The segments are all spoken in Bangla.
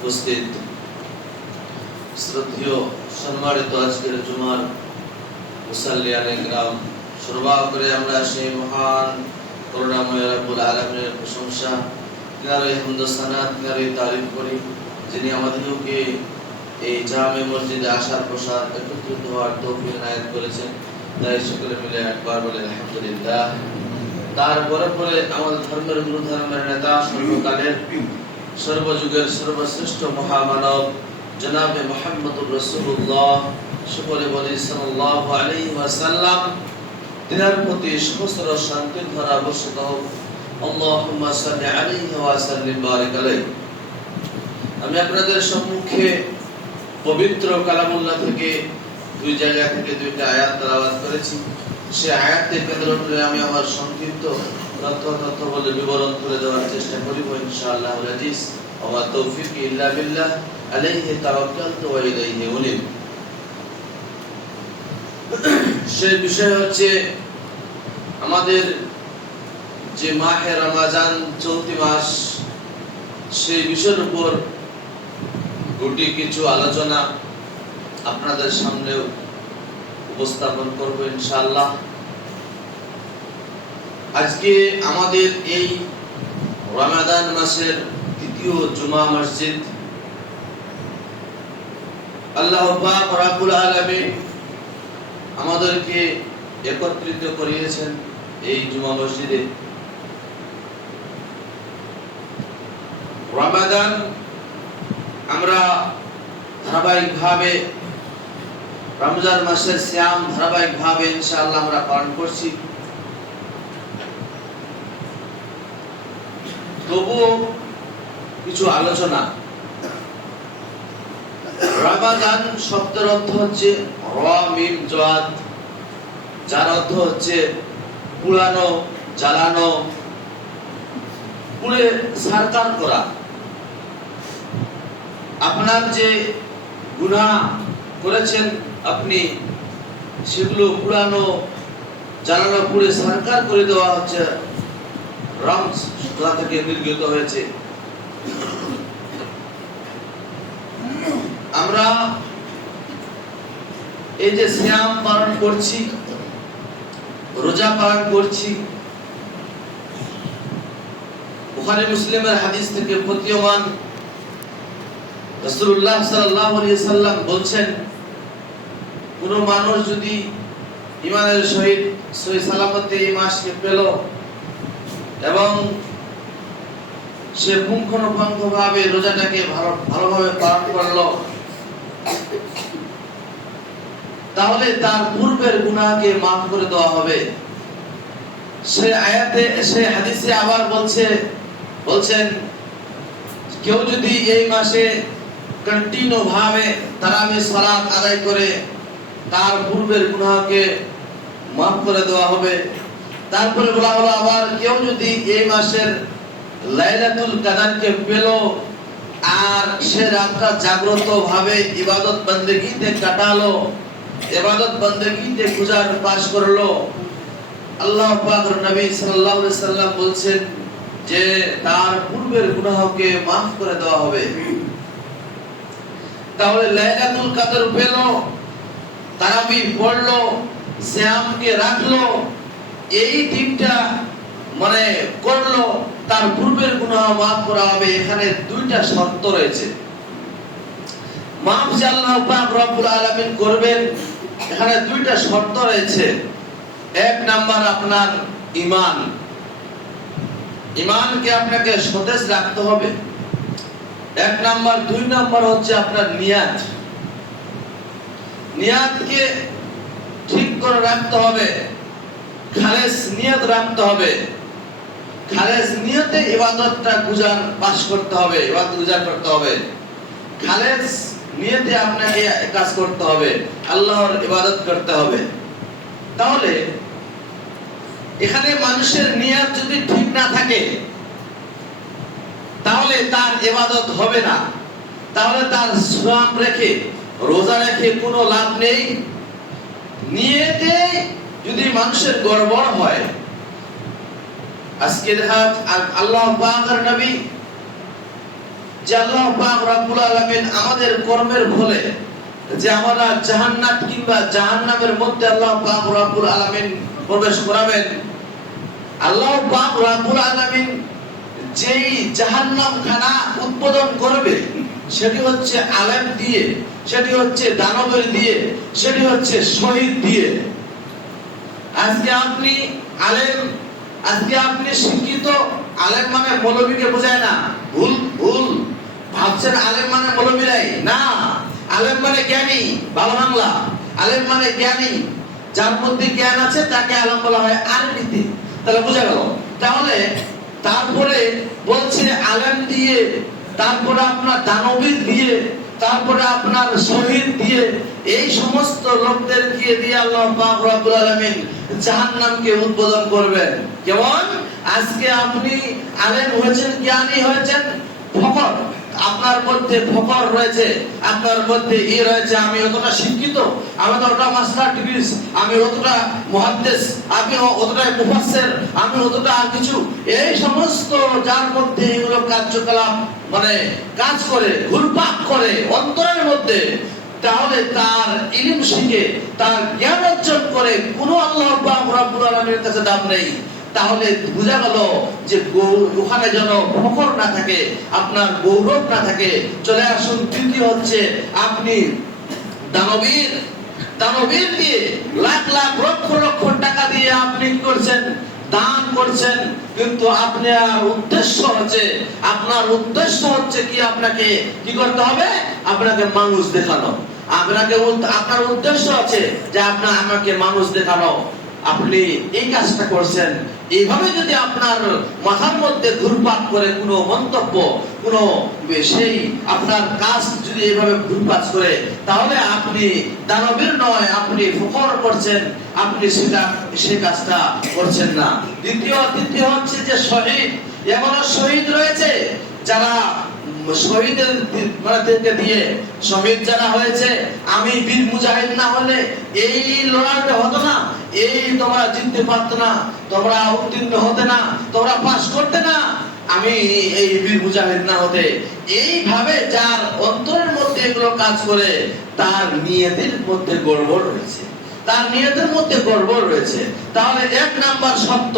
উপস্থিত শ্রদ্ধেয় সম্মানিত আজকের জুমার মুসাল্লিয়ানে কিরাম, সর্বাগ করে আমরা সেই মহান করুণাময় রব্বুল আলামিনের প্রশংসা, তিনারই হামদ সানা, তিনারই তারিফ করি, যিনি আমাদেরকে এই জামে মসজিদে আসার প্রসার একত্রিত হওয়ার তৌফিক এনায়েত করেছেন। তাই সকলে মিলে একবার বলে আলহামদুলিল্লাহ। তারপরে পরে আমাদের ধর্মের গুরু, ধর্মের নেতা, সর্বকালের সর্বযুগের সর্বশ্রেষ্ঠ মহামানব জনাবে মুহাম্মদুর রাসূলুল্লাহ সকলে বলি সাল্লাল্লাহু আলাইহি ওয়াসাল্লাম, তিনার প্রতি সহস্র শান্তির ধারা বর্ষিত হোক। আল্লাহুম্মা সাল্লি আলাইহি ওয়া সাল্লিম বারিক আলাইহি। আমি আপনাদের সম্মুখে পবিত্র কালামুল্লাহ থেকে দুই জায়গা থেকে দুইটা আয়াত তেলাওয়াত করেছি। সেই আয়াতকে কেন্দ্র করে আমি আমার সংক্ষিপ্ত তথ্য বলে বিবরণ করে দেওয়ার চেষ্টা করিব ইনশাআল্লাহুল আজিজ। ওয়া তৌফিক ইল্লা বিল্লাহ, আলাইহি তাওয়াক্কালতু ওয়া ইলাইহি উনীব। সেই বিষয় হচ্ছে আমাদের যে মাহে রমজান চলতি মাস, সেই বিষয়ের উপর গুটি কিছু আলোচনা আপনাদের সামনে উপস্থাপন করব ইনশাআল্লাহ। আজকে আমাদের এই রমাদান মাসের দ্বিতীয় জুমা মসজিদ, আল্লাহ পাক রব্বুল আলামিন আমাদেরকে একত্রিত করিয়েছেন এই জুমা মসজিদে। রমাদান আমরা ধারাবাহিকভাবে রমজান মাসের সিয়াম ধারাবাহিকভাবে ইনশাআল্লাহ আমরা পালন করছি। তবুও কিছু আলোচনা। রমাদান শব্দের অর্থ হচ্ছে র মিম জাদ, যার অর্থ হচ্ছে পুরানো, জ্বালানো, পুড়ে ছারখার করা। আপনার যে গুনাহ করেছেন আপনি, সেগুলো পুরানো, জ্বালানো, পুড়ে ছারখার করে দেওয়া হচ্ছে। রমজ কোথা থেকে নির্গত হয়েছে। আমরা এই যে সিয়াম পালন করছি, রোজা পালন করছি, বুখারী মুসলিমের হাদিস থেকে প্রতীয়মান রাসূলুল্লাহ সাল্লাল্লাহু আলাইহি সাল্লাম বলছেন, কোন মানুষ যদি ঈমানের সহিত সহি সালামতে এই মাসকে পেল এবং সে পুঙ্খানুপুঙ্খভাবে রোজাটাকে ভালোভাবে পালন করলো, তাহলে তার পূর্বের গুনাহকে মাফ করে দেওয়া হবে। সে আয়াতে, সে হাদিসে আবার বলছেন কেউ যদি এই মাসে কন্টিনিউ ভাবে তারাবির সালাত আদায় করে, তার পূর্বের গুনাহকে মাফ করে দেওয়া হবে। তারপরে বলা হলো আবার কেউ যদি এই মাসের লাইলাতুল কদরকে পেল আর সে রাতটা জাগ্রত ভাবে ইবাদত বন্দেগীতে কাটালো, ইবাদত বন্দেগীতে গুজার পাস করলো, আল্লাহ পাক নবী সাল্লাল্লাহু আলাইহি সাল্লাম বলছেন যে তার পূর্বের গুনাহকে মাফ করে দেওয়া হবে। তাহলে লাইলাতুল কদর পেল, তারাবি পড়লো, সিয়ামকে রাখলো, এই দিনটা মানে করলো, তার পূর্বের গুনাহ মাফ করা হবে। এখানে দুইটা শর্ত রয়েছে। মাফ যে আল্লাহ পাক রব্বুল আলামিন করবেন, এখানে দুইটা শর্ত রয়েছে। এক নাম্বার আপনার ঈমান, ঈমানকে আপনাকে সতেজ রাখতে হবে। এক নাম্বার। দুই নাম্বার হচ্ছে আপনার নিয়াত, নিয়াতকে ঠিক করে রাখতে হবে, খালেস নিয়ত রাখতে হবে। খালেস নিয়তে ইবাদতটা গুজার পাস করতে হবে, ইবাদত গুজার করতে হবে। খালেস নিয়তে আপনাকে কাজ করতে হবে, আল্লাহর ইবাদত করতে হবে। তাহলে এখানে মানুষের নিয়ত যদি ঠিক না থাকে, তাহলে তার ইবাদত হবে না। তাহলে তার সিয়াম রেখে, রোজা রেখে কোনো লাভ নেই। নিয়তে যদি মানুষের গড়বড় হয়, আজকে দেখা আল্লাহ পাকের নবী যে আল্লাহ পাক রব্বুল আলামিন আমাদের কর্মের ফলে যে আমরা জাহান্নাত কিংবা জাহান্নামের মধ্যে আল্লাহ পাক রব্বুল আলামিন প্রবেশ করাবেন। আল্লাহ পাক রব্বুল আলামিন যেই জাহান্নাম খানা উদ্বোধন করবে সেটি হচ্ছে আলেম দিয়ে, সেটি হচ্ছে দানবের দিয়ে, সেটি হচ্ছে শহীদ দিয়ে। আজকে আপনি আলেম, আজকে আপনি শিক্ষিত। আলেম মানে মৌলবীকে বোঝায় না, ভুল ভুল ভাবছেন আলেম মানে মৌলবীরাই না। আলেম মানে জ্ঞানী, ভালো বাংলা। আলেম মানে জ্ঞানী, যার মধ্যে জ্ঞান আছে তাকে আলেম বলা হয় আরবিতে। তাহলে বোঝা গেল। তাহলে তারপরে বলছে আলেম দিয়ে, তারপরে আপনার দানবীর দিয়ে, তারপরে আপনার শহীদ দিয়ে, এই সমস্ত লোকদেরকে দিয়ে আল্লাহ পাক রব্বুল আলামিন জাহান্নামকে উদ্বোধন করবেন। কেমন? আজকে আপনি আলেম হয়েছেন, জ্ঞানী হয়েছেন, ফকর আপনার মধ্যে ফকর রয়েছে, আপনার মধ্যে রয়েছে আমি অতটা শিক্ষিত, আমি অতটা মাস্টার ডিগ্রি, আমি অতটা মুহাদ্দিস, আমি অতটা মুফাসসির, আমি অতটা আর কিছু, এই সমস্ত যার মধ্যে এগুলো কার্যকলাপ মানে কাজ করে, ঘুরপাক করে অন্তরের মধ্যে, তাহলে তার ইলম শিখে, তার জ্ঞান অর্জন করে কোনো আল্লাহ পাক রব্বুল আলামিনের কাছে দাম নেই। তাহলে বোঝা গেল যে ওখানে যেন ফখর না থাকে, আপনার গৌরব না থাকে। চলে আসুন তৃতীয় হচ্ছে আপনি দানবীর। দানবীর দিয়ে লাখ লাখ লক্ষ লক্ষ টাকা দিয়ে আপনি কি করছেন? দান করছেন। কিন্তু আপনার উদ্দেশ্য হচ্ছে, আপনার উদ্দেশ্য হচ্ছে কি? আপনাকে কি করতে হবে? আপনাকে মানুষ দেখানো। আপনার উদ্দেশ্য আছে যে আমাকে মানুষ দেখানো। আপনি এই কাজটা করছেন। এইভাবে যদি আপনার মাথার মধ্যে ঘুরপাক করে কোনো মন্তব্য, কোনো সেই আপনার কাজ যদি এইভাবে ঘুরপাক করে, তাহলে আপনি দানবীর নয়, আপনি ফখর করছেন, আপনি সেই কাজটা করছেন না। তৃতীয় হচ্ছে যে শহীদ। এমন শহীদ রয়েছে যারা শহীদদেরকে দিয়ে, শহীদ যারা হয়েছে, আমি বীর মুজাহিদ না হলে এই লড়াইটা হতো না, এই তোমরা জিততে পারতো না, তোমরা উত্তীর্ণ হতে না, তোমরা পাস করতে না, আমি এই বীর মুজাহিদ না হতে। এইভাবে যার অন্তরের মধ্যে এগুলো কাজ করে, তার নিয়তের মধ্যে গড়বড় রয়েছে, তার নিয়তের মধ্যে গড়বড় রয়েছে। তাহলে এক নাম্বার শর্ত,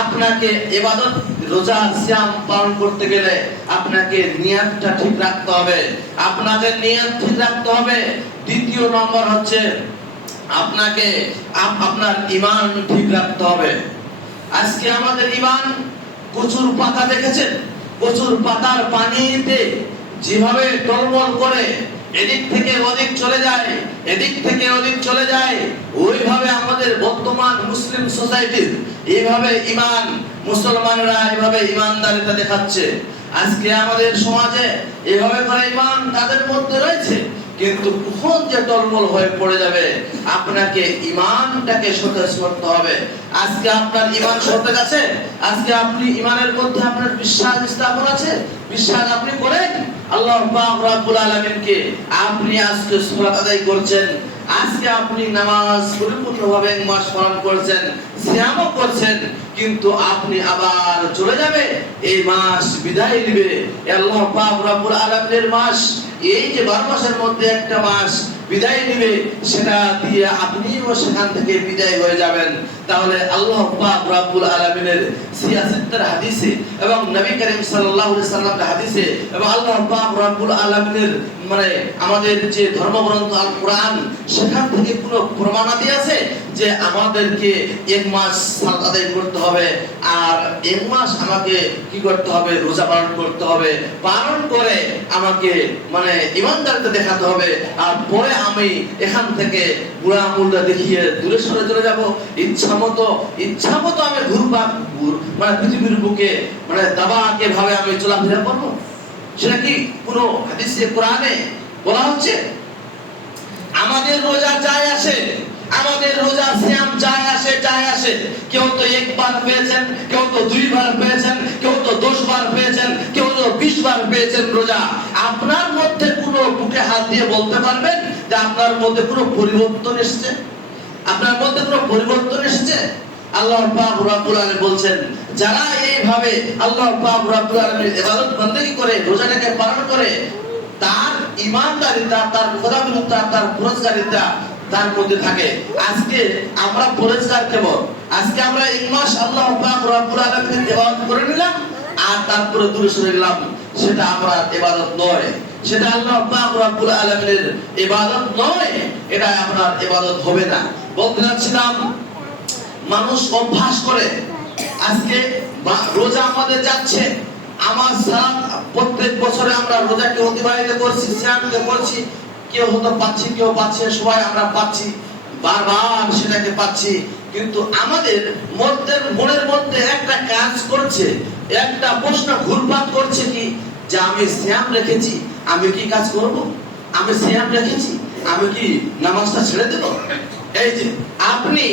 আপনাকে ইবাদত, রোজা, সিয়াম পালন করতে গেলে আপনাকে নিয়তটা ঠিক রাখতে হবে, আপনাকে নিয়ত ঠিক রাখতে হবে। দ্বিতীয় নম্বর হচ্ছে আপনাকে আপনার ঈমান ঠিক রাখতে হবে। আজকে আমাদের ঈমান কচুর পাতা দেখেছেন, কচুর পাতার পানিতে যেভাবে টলমল করে এদিক থেকে ওদিক চলে যায়, এদিক থেকে ওদিক চলে যায়, ওইভাবে আমাদের বর্তমান মুসলিম সোসাইটির এইভাবে ঈমান, মুসলমানরা এইভাবে ঈমানদারিতা দেখাচ্ছে। আজকে আমাদের সমাজে এইভাবে করে ঈমান তাদের মধ্যে রয়েছে, কিন্তু কখন যে টলমল হয়ে পড়ে যাবে, আপনাকে ঈমানটাকে সতেজ করতে হবে। আজকে আপনার ঈমান সতেজ আছে? আজকে আপনি ঈমানের মধ্যে আপনার বিশ্বাস স্থাপন আছে? বিশ্বাস আপনি করেন আল্লাহ পাক রব্বুল আলামিনকে? আপনি আজকে সালাত আদায় করছেন, আজকে আপনি নামাজ পরিপূর্ণভাবে মাস পালন করছেন, সিয়ামও করছেন, কিন্তু আপনি আবার চলে যাবে, এই মাস বিদায় নেবে। আল্লাহ পাক রব্বুল আলামিনের মাস, এই যে 12 মাসের মধ্যে একটা মাস বিদায় নেবে, সেটা দিয়ে আপনিও সেখান থেকে বিদায় হয়ে যাবেন। তাহলে আল্লাহ পাক রব্বুল আলামিনের সিয়াসতের হাদিসে এবং নবী করিম সাল্লাল্লাহু আলাইহি সাল্লামের হাদিসে এবং আল্লাহ পাক রব্বুল আলামিনের মানে আমাদের যে ধর্মগ্রন্থ আল কোরআন, সেখান থেকে কোনো প্রমাণাদি আছে যে আমাদেরকে এক মাস সালাত আদায় করতে হবে, আর এক মাস আমাকে কি করতে হবে? রোজা পালন করতে হবে, পালন করে আমাকে মানে ঈমানদারিতা দেখাতে হবে, আর পরে আমি এখান থেকে বুড়া আঙুলটা দেখিয়ে দূরে সরে চলে যাব, ইচ্ছা মতো আমি ঘুরপাক মানে পৃথিবীর বুকে মানে দাবাকে ভাবে আমি চলাফেরা করবো? সেটা কি কোনো হাদিসে কোরআনে বলা হচ্ছে? আমাদের রোজা যায় আসে, আমাদের রোজা সিয়াম যায় আসে। কেউ তো একবার পেয়েছেন, কেউ তো 2 বার পেয়েছেন, কেউ তো 10 বার পেয়েছেন, কেউ তো 20 বার পেয়েছেন রোজা। আপনার মধ্যে কোনো বুকে হাত দিয়ে বলতে পারবেন যে আপনার মধ্যে কোনো পরিবর্তন এসেছে? আপনার মধ্যে কোনো পরিবর্তন এসেছে? আল্লাহ পাক রব্বুল আলামিন বলছেন যারা এইভাবে আল্লাহ পাক রব্বুল আলামিনের ইবাদত বندگی করে রোজাটাকে পালন করে তার ঈমানদারিতা তার খোদাবিরুদ্ধা তার পরহেজগারিতা তার মধ্যে থাকে। আজকে আমরা পরহেজগার কেবল আজকে আমরা এক মাস আল্লাহ পাক রব্বুল আলামিনের ইবাদত করে নিলাম আর তারপরে দূরে সরে গেলাম, সেটা আমার ইবাদত নয়, সেটা আল্লাহ পাক রব্বুল আলামিনের ইবাদত নয়, এটা আপনার ইবাদত হবে না। বলতে যাচ্ছিলাম মানুষ অভ্যাস করে আজকে রোজা আমাদের যাচ্ছে, আমার সালাত প্রত্যেক বছরে আমরা রোজাকে অতিবাহিত করছি, সিয়ামকে করছি, কেউ হয়তো পাচ্ছি কেউ পাচ্ছে, সবাই আমরা পাচ্ছি, বারবার সেটাকে পাচ্ছি, কিন্তু আমাদের মনের মধ্যে একটা কাজ করছে, একটা প্রশ্ন ঘুরপাক করছে কি যে আমি সিয়াম রেখেছি, আমি কি কাজ করব? আমি সিয়াম রেখেছি, আমি কি নামাজটা ছেড়ে দেব? এই যে আপনি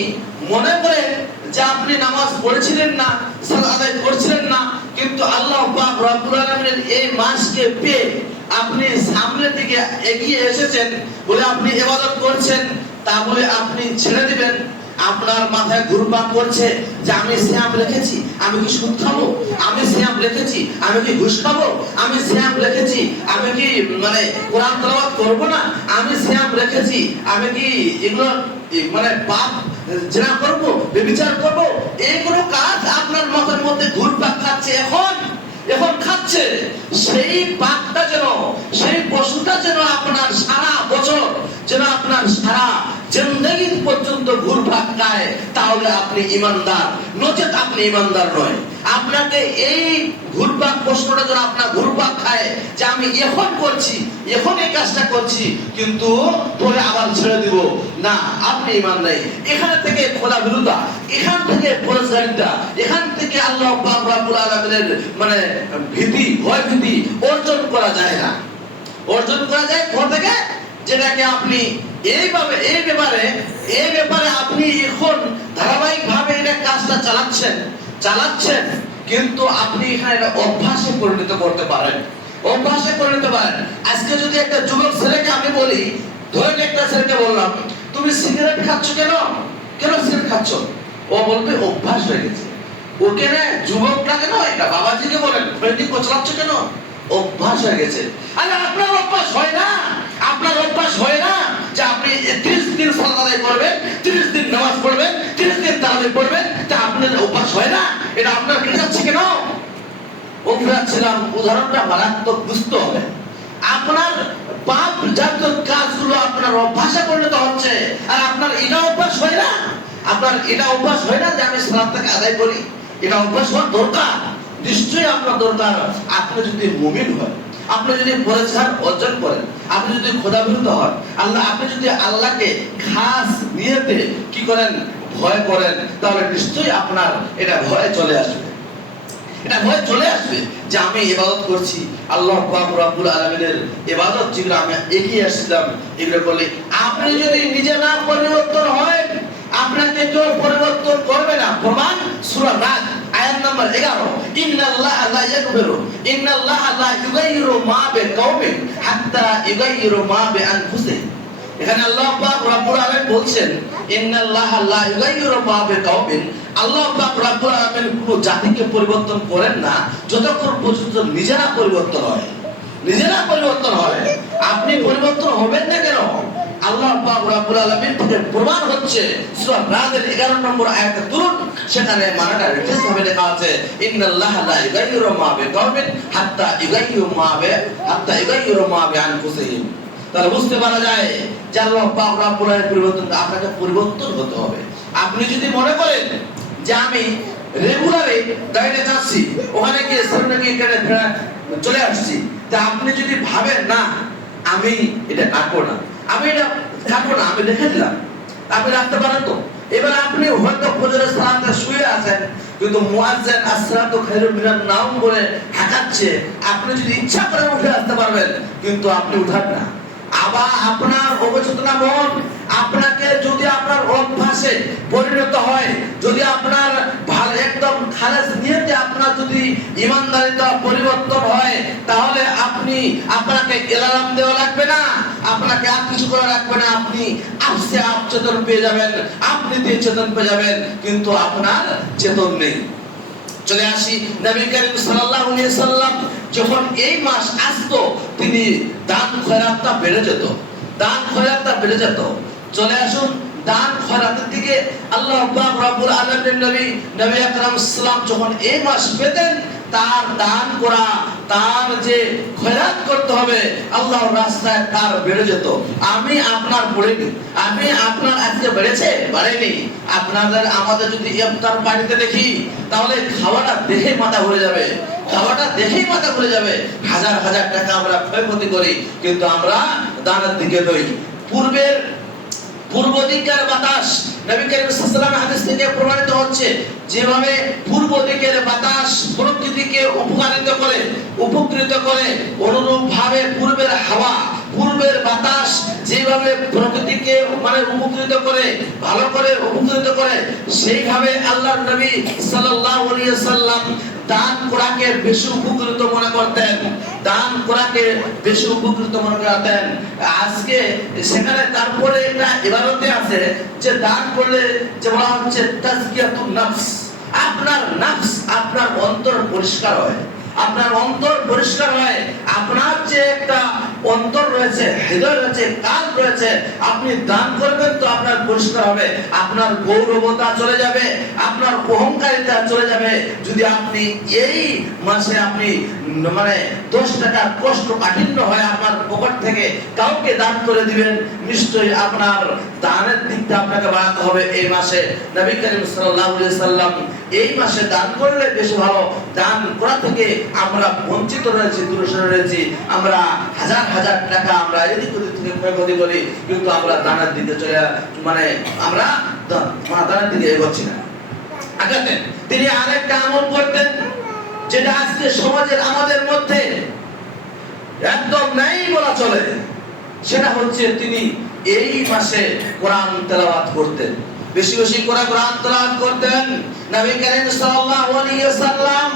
মনে করেন যে আপনি নামাজ পড়েছিলেন না, সালাত আদায় করছিলেন না, কিন্তু আল্লাহ পাক রব্বুল আলামিনের এই মাসকে পেয়ে আপনি সামনের দিকে এগিয়ে এসেছেন বলে আপনি ইবাদত করছেন, তা বলে আপনি ছেড়ে দিবেন? আপনার মাথায় ঘুরপাক করছে যে আমি সিয়াম রেখেছি, আমি কি সুদ খাবো? আমি সিয়াম রেখেছি, আমি কি ঘুষ খাবো? আমি সিয়াম রেখেছি, আমি কি মানে কোরআন তেলাওয়াত করব না? আমি সিয়াম রেখেছি, আমি কি এগুলো মানে পাপ জেনা করব, ব্যভিচার করব? এইগুলো কাজ আপনার মাথার মধ্যে ঘুরপাক খাচ্ছে, এখন খাচ্ছে। সেই পাপটা যেন, সেই পশুটা যেন আপনার সারা বছর, যেন আপনার সারা জিন্দেগি পর্যন্ত ঘুরপাক খায়, তাহলে আপনি ঈমানদার, নচেত আপনি ঈমানদার নয়। আপনাকে এই ঘুরপাক প্রশ্নটা যেন আপনার ঘুরপাক খায় যে আমি এখন করছি, এখন এই কাজটা করছি, কিন্তু পরে আবার ছেড়ে দিব, না, আপনি ঈমান নাই। এখান থেকে খোদা বিরুদ্ধা, এখান থেকে পরহেজগারিতা, এখান থেকে আল্লাহ পাক রব্বুল আলামিনের মানে ভীতি, ভয় ভীতি অর্জন করা যায় না। অর্জন করা যায় কোথা থেকে? যেটাকে আপনি এই ব্যাপারে আপনি এখন ধারাবাহিক ভাবে এটা কাজটা চালাচ্ছেন, কিন্তু আপনি এখানে এটা অভ্যাসে পরিণত করতে পারেন, অভ্যাসে পরিণত পারেন। আজকে যদি একটা যুবক ছেলেকে আমি বলি, ধরেন একটা ছেলেকে বললাম তুমি সিগারেট খাচ্ছ কেন সিগারেট খাচ্ছ? ও বলবে অভ্যাস হয়ে গেছে। ওকে না, যুবকটাকে নয়, এটা বাবাজিকে বলেন ফেরতি কোচলাচ্ছ কেন? অভ্যাস হয়ে গেছে। আরে আপনার অভ্যাস হয় না, আপনার অভ্যাস হয় না যে আপনি 30 দিন সালাত আদায় করবেন, 30 দিন নামাজ পড়বেন, 30 দিন তারাবি পড়বেন, তা আপনার অভ্যাস হয় না। এটা আপনার কেটে যাচ্ছে কেন? উদাহরণটা মারাত্মক বুঝতে হবে। আপনার পাপ জাতীয় কাজগুলো আপনার অভ্যাসে পরিণত হচ্ছে, আর আপনার এটা অভ্যাস হয় না, আপনার এটা অভ্যাস হয় না যে আমি সালাতটাকে আদায় করি। এটা অভ্যাস হওয়ার দরকার, নিশ্চয়ই আপনার দরকার। আপনি যদি মুমিন হন, আপনি যদি পরহেজগার অর্জন করেন, আপনি যদি খোদাবিরুদ্ধ হন, আপনি যদি আল্লাহকে খাস নিয়তে কি করেন, ভয় করেন, তাহলে নিশ্চয়ই আপনার এটা ভয় চলে আসবে। এটা ভয় চলে আসবে যে আমি ইবাদত করছি, আল্লাহ পাক রব্বুল আলামিনের ইবাদত যেগুলো আমি এগিয়ে আসছিলাম, এগুলো বলে আপনি যদি নিজে না পরিবর্তন হয়, আপনাকে কেউ পরিবর্তন করবে না। প্রমাণ সূরা নাজ আয়াত নাম্বার 11, ইন্নাল্লাহা লা ইউগাইয়িরু মা বিকাওমিন হাত্তা ইউগাইয়িরু মা বিআনফুসিহিম। এখানে আল্লাহ পাক রব্বুল আলামিন বলছেন ইন্নাল্লাহা লা ইউগাইয়িরু মা বিকাওমিন, আল্লাহ পাক রব্বুল আলামিন কোন জাতিকে পরিবর্তন করেন না যতক্ষণ পর্যন্ত নিজেরা পরিবর্তন হয়। আপনি পরিবর্তন হবেন না কেন? আল্লাহ পাক রব্বুল আলামিন থেকে প্রমাণ হচ্ছে সূরা নাজের 11 নম্বর আয়াতে তুলুন, সেখানে মানাটা রিটেস ভাবে লেখা আছে ইন্নাল্লাহা লা ইউগাইয়িরু মা বিকাওমিন হাত্তা ইউগাইয়িরু মা বিআনফুসিহিম। তাহলে বুঝতে পারা যায় যে আল্লাহ পাক রব্বুল আলামিন পরিবর্তন, আপনাকে পরিবর্তন হতে হবে। আপনি যদি মনে করেন যে আমি রেগুলারে দাঁড়িয়ে যাচ্ছি, ওখানে গিয়ে সামনে গিয়ে চলে আসছি, তা আপনি যদি ভাবেন না আমি এটা কাটবো না, আমি রেখে দিলাম, আপনি রাখতে পারেন তো? এবার আপনি হয়তো ফজরের সালাতে শুয়ে আছেন, কিন্তু মুয়াজ্জিন আসসালাতু খায়রুম মিনান নাওম বলে হাঁকাচ্ছে, আপনি যদি ইচ্ছা করে উঠে আসতে পারবেন, কিন্তু আপনি উঠান না। আবার আপনার অবচেতনা মন আপনাকে যদি আপনার অভ্যাসে পরিণত হয়, যদি আপনার ভালো একদম খালেস নিয়তে আপনার যদি ইমানদারিতা পরিবর্তন হয়, তাহলে আপনাকে এলার্ম দেওয়া লাগবে না, আপনাকে আর কিছু করা লাগবে না, আপনি আপসে আপ চেতন পেয়ে যাবেন, আপনি দিয়ে চেতন পেয়ে যাবেন, কিন্তু আপনার চেতন নেই। চলে আসি নবী করিম সাল্লাল্লাহু আলাইহি সাল্লাম যখন এই মাস আসতো, তিনি দান খয়রাতটা বেড়ে যেত, দান খয়রাতটা বেড়ে যেত। চলে আসুন দান খয়রাতের দিকে। আল্লাহ পাক রব্বুল আলামিন নবী আকরাম সাল্লাম যখন এই মাস পেতেন, তার দান করা, তার যে খয়রাত করতে হবে আল্লাহর রাস্তায়, তার বেড়ে যেত। আমি আপনার পড়েনি, আমি আপনার আজকে বেড়েছে বাড়েনি। আমাদের যদি ইফতার বাড়িতে দেখি, তাহলে খাওয়াটা দেখে মাথা ঘুরে যাবে, খাওয়াটা দেখেই মাথা ঘুরে যাবে। হাজার হাজার টাকা আমরা ক্ষয়ক্ষতি করি, কিন্তু আমরা দানের দিকে নই। পূর্ব দিকের বাতাস, নবী করিম সাল্লাল্লাহু আলাইহি ওয়াসাল্লাম হাদিস থেকে প্রমাণিত হচ্ছে, যেভাবে পূর্ব দিকের বাতাস প্রকৃতিকে উপকৃত করে, অনুরূপ ভাবে পূর্বের হাওয়া, পূর্বের বাতাস যেভাবে প্রকৃতিকে উপকৃত করে, ভালো করে উপকৃত করে, সেইভাবে আল্লাহর নবী সাল্লাল্লাহু আলাইহি ওয়াসাল্লাম দান করাকে বেশি উপকৃত মনে করতেন, দান করাকে বেশি উপকৃত মনে করতেন। আজকে সেখানে তারপরে একটা ইবারতে আছে যে দান করলে যে বলা হচ্ছে তাজকিয়াতুন নফস, আপনার নফস, আপনার অন্তর পরিষ্কার হয়, আপনার অন্তর পরিষ্কার হয়। আপনার যে একটা অন্তর রয়েছে, হৃদয় রয়েছে, কাল রয়েছে, আপনি দান করবেন তো আপনার পরিষ্কার হবে, আপনার গৌরবতা চলে যাবে, আপনার অহংকারিতা চলে যাবে। যদি আপনি এই মাসে আপনি 10 টাকা কষ্ট কাঠিন্য হয় আপনার পকেট থেকে কাউকে দান করে দিবেন, নিশ্চয়ই আপনার দানের দিকটা আপনাকে বাড়াতে হবে এই মাসে। নবী করিম সাল্লাল্লাহু আলাইহি সাল্লাম এই মাসে দান করলে বেশি ভালো। দান করা থেকে আমরা বঞ্চিত রয়েছি, দূরে রয়েছি। আমরা হাজার হাজার টাকা আমরা এদিক ওদিক থেকে ক্ষয়ক্ষতি করি, কিন্তু আমরা দানের দিকে আমরা দানের দিকে এগোচ্ছি না। আগাতেন তিনি আরেকটা আমল করতেন, যেটা আজকে সমাজের আমাদের মধ্যে একদম নাই বলা চলে। সেটা হচ্ছে তিনি এই মাসে কোরআন তেলাওয়াত করতেন, বেশি বেশি করে কোরআন তেলাওয়াত করতেন। নবী করিম সাল্লাল্লাহু আলাইহি ওয়াসাল্লাম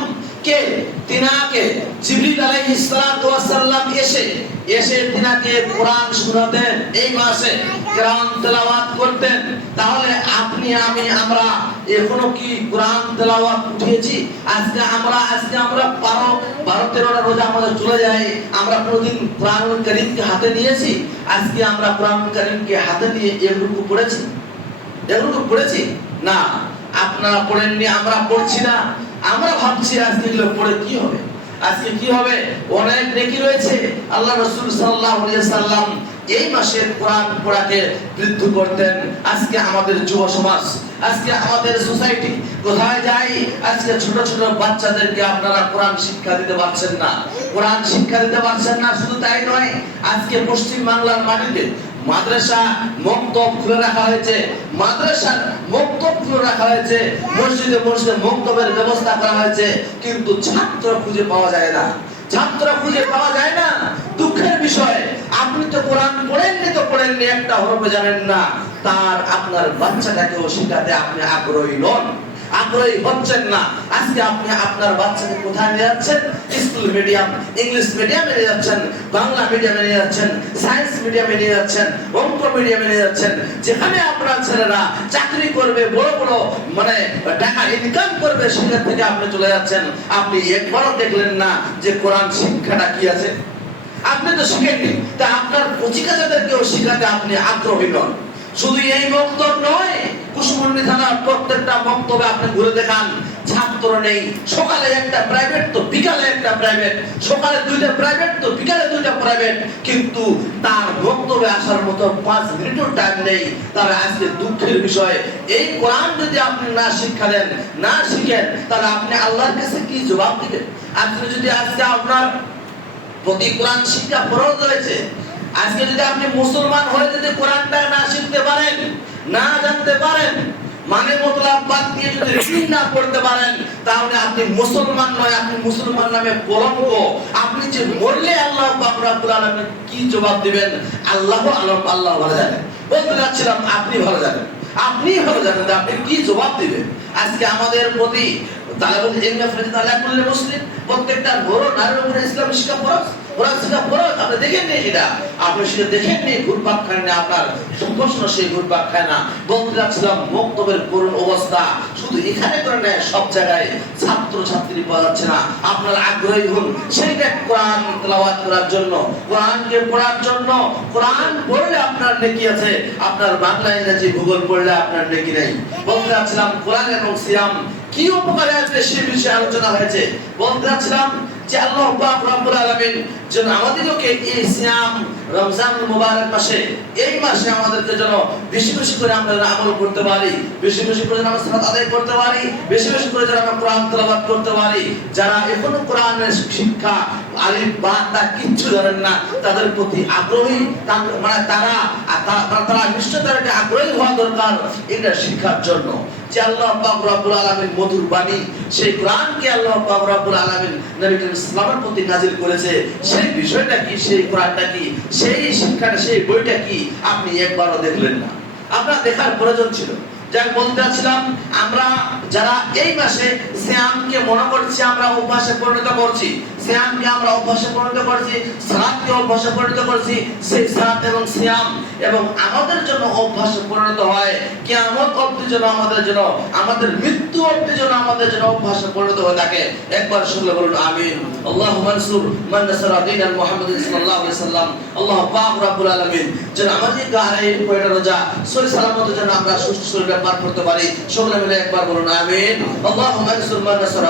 তিনাকে জিবরিল আলাইহিস সালাতু ওয়াস সালাম এসে তিনাকে কোরআন শোনাতেন, এই মাসে কোরআন তেলাওয়াত করতেন। তাহলে আপনি আমরা এখনো কি কোরআন তেলাওয়াত উঠিয়েছি? আজকে আমরা 12-13টা রোজা আমাদের চলে যায়, আমরা কোনদিন কোরআনুল কারীমকে হাতে নিয়েছি? আজকে আমরা কোরআনুল কারীমকে হাতে নিয়ে এগুলো পড়েছি না। আপনারা পড়েননি, আমরা পড়ছি না। আমরা ভাবছি আজকে এগুলো পড়ে কি হবে, আজকে কি হবে। অনেক নেকি রয়েছে। আল্লাহ রাসূল সাল্লাল্লাহু আলাইহি সাল্লাম এই মাসে কোরআন পড়াকে বৃদ্ধি করতেন। আজকে আমাদের যুব সমাজ, আজকে আমাদের সোসাইটি কোথায় যায়? আজকে ছোট ছোট বাচ্চাদেরকে আপনারা কোরআন শিক্ষা দিতে পারছেন না, কোরআন শিক্ষা দিতে পারছেন না। শুধু তাই নয়, আজকে পশ্চিম বাংলার মাটিতে মাদ্রাসা মক্তব খুলে রাখা হয়েছে, মসজিদে মক্তবের ব্যবস্থা করা হয়েছে, কিন্তু ছাত্র খুঁজে পাওয়া যায় না। দুঃখের বিষয়, আপনি তো কোরআন পড়েননি, একটা হরফে জানেন না, আপনার বাচ্চাটাকেও শেখাতে আপনি আগ্রহী হচ্ছেন না। আজকে আপনি আপনার বাচ্চাকে কোথায় নিয়ে যাচ্ছেন? স্কুল মিডিয়াম, ইংলিশ মিডিয়ামে নিয়ে যাচ্ছেন, বাংলা মিডিয়ামে নিয়ে যাচ্ছেন, সায়েন্স মিডিয়ামে নিয়ে যাচ্ছেন, অঙ্ক মিডিয়ামে নিয়ে যাচ্ছেন। যেখানে আপনার ছেলেরা চাকরি করবে, বড় বড় টাকা ইনকাম করবে, সেখান থেকে আপনি চলে যাচ্ছেন। আপনি একবারও দেখলেন না যে কোরআন শিক্ষাটা কি আছে? আপনি তো শিখেননি, তা আপনার কচিকাচাদেরকেও শিখাতে আপনি আগ্রহী নন। শুধু এই বক্তব্য নয়, কুশমন্ডি থানার প্রত্যেকটা বক্তব্যে আপনি ঘুরে দেখান, ছাত্র নেই। সকালে একটা প্রাইভেট তো বিকালে একটা প্রাইভেট, সকালে 2টা প্রাইভেট তো বিকালে 2টা প্রাইভেট, কিন্তু তার বক্তব্যে আসার মতো 5 মিনিটও টাইম নেই। তবে আজকে দুঃখের বিষয়, এই কোরআন যদি আপনি না শিক্ষা দেন, না শিখেন, তাহলে আপনি আল্লাহর কাছে কি জবাব দিবেন? আপনি যদি আজকে আপনার প্রতি কোরআন শিক্ষা ফরজ রয়েছে, আজকে যদি আপনি মুসলমান হয়ে যদি কোরআনটা না শিখতে পারেন, না জানতে পারেন, মতলব বাদ দিয়ে যদি রিডিং না পড়তে পারেন, তাহলে আপনি মুসলমান নয়, আপনি মুসলমান নামে কলঙ্ক। আপনি যে মরলে আল্লাহ পাক রব্বুল আলামিন কি জবাব দিবেন? আল্লাহ ভালো জানেন। বলতে যাচ্ছিলাম আপনি ভালো জানেন যে আপনি কি জবাব দিবেন। আজকে আমাদের প্রতি তালেবুল ইলমে ফরিদা আলাকুল মুসলিম, প্রত্যেকটা বড় নারীর উপরে ইসলাম শিক্ষা ফরজ। আপনি দেখেননি সেটা, আপনি সেটা দেখেননি, ঘুরপাক খান না, আপনার প্রশ্ন সেই ঘুরপাক খায় না। বলতে যাচ্ছিলাম মক্তবের করুণ অবস্থা শুধু এখানে করে নেয়, সব জায়গায় ছাত্র ছাত্রী পাওয়া যাচ্ছে না। আপনার আগ্রহী হন সেইটা কোরআন তেলাওয়াত করার জন্য, কোরআনকে পড়ার জন্য। কোরআন পড়লে আপনার নেকি আছে, আপনার বাংলা ইংরেজি ভূগোল পড়লে আপনার নেকি নেই। বলতে যাচ্ছিলাম কোরআন এবং সিয়াম কি উপকারে আসবে সে বিষয়ে আলোচনা হয়েছে। বলতে যাচ্ছিলাম যে আল্লাহ পাক রব্বুল আলামিন যেন আমাদেরকে এই সিয়াম রমজান মুবারক মাসে, এই মাসে আমাদেরকে যেন বেশি বেশি করে আমরা আমল করতে পারি, বেশি বেশি করে আমরা সালাত আদায় করতে পারি, বেশি বেশি করে যেন আমরা কোরআন তেলাওয়াত করতে পারি। যারা এখনো কোরআনের শিক্ষা আলিফ বা তা কিচ্ছু জানেন না, তাদের প্রতি আগ্রহী, মানে তারা নিশ্চয়ই আগ্রহী হওয়া দরকার এটা শিক্ষার জন্য। যে আল্লাহ পাক রব্বুল আলামিন মধুর বাণী, সেই কোরআনকে আল্লাহ পাক রব্বুল আলামিন নবী করিম সাল্লাল্লাহু প্রতি নাযিল করেছে, সেই বিষয়টা কি, সেই কোরআনটা কি, সেই শিক্ষাটা, সেই বইটা কি আপনি একবারও দেখলেন না। আপনার দেখার প্রয়োজন ছিল। যাই বলতে চাচ্ছিলাম, আমরা যারা এই মাসে সিয়ামকে মনে করছি আমরা অভ্যাসে পরিণত করছি, সিয়ামকে আমরা অভ্যাসে পরিণত করছি, সালাতকে অভ্যাসে পরিণত করছি, সেই সালাত এবং সিয়াম এবং আমাদের জন্য অভ্যাসে পরিণত হয়, কিয়ামত অবধি যেন আমাদের জন্য, আমাদের মৃত্যু অবধি যেন আমাদের জন্য অভ্যাসে পরিণত হয়ে থাকে। একবার শুনলে বলুন আমিন। আল্লাহু মানসুর মান নাসারা দীনাল মুহাম্মদ সাল্লাল্লাহু আলাইহি সাল্লাম। আল্লাহ পাক রব্বুল আলামিন যেন আমাদের গায়ে কয়টা রোজা সহি সালামত যেন আমরা সুস্থ শরীরে পার করতে পারি। সকলে মিলে একবার বলুন আমিন। আল্লাহু মানসুর মান নাসারা